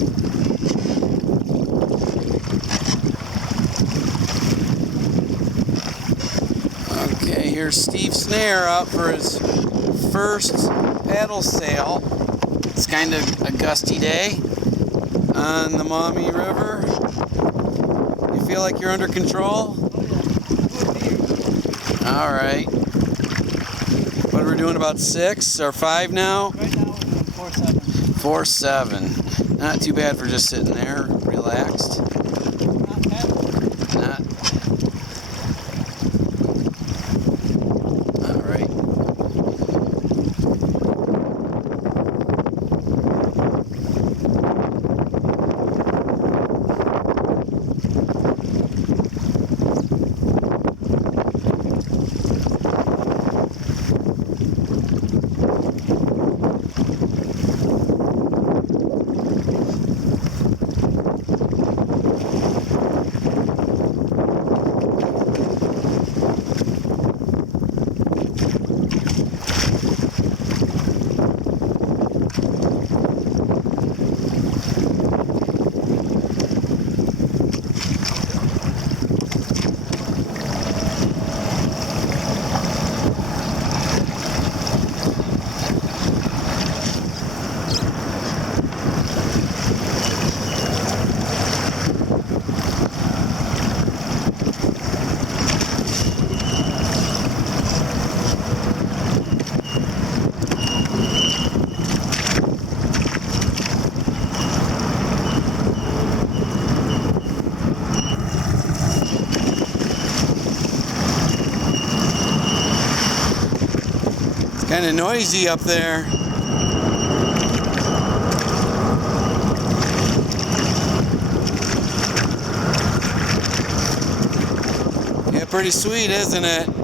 Okay, here's Steve Snare out for his first paddle sail. It's kind of a gusty day on the Maumee River. You feel like you're under control? All right. What are we doing, about 6 or 5 now? Right now we're doing 4-7. Not too bad for just sitting there, relaxed. Not. All right. Kind of noisy up there. Yeah, pretty sweet, isn't it?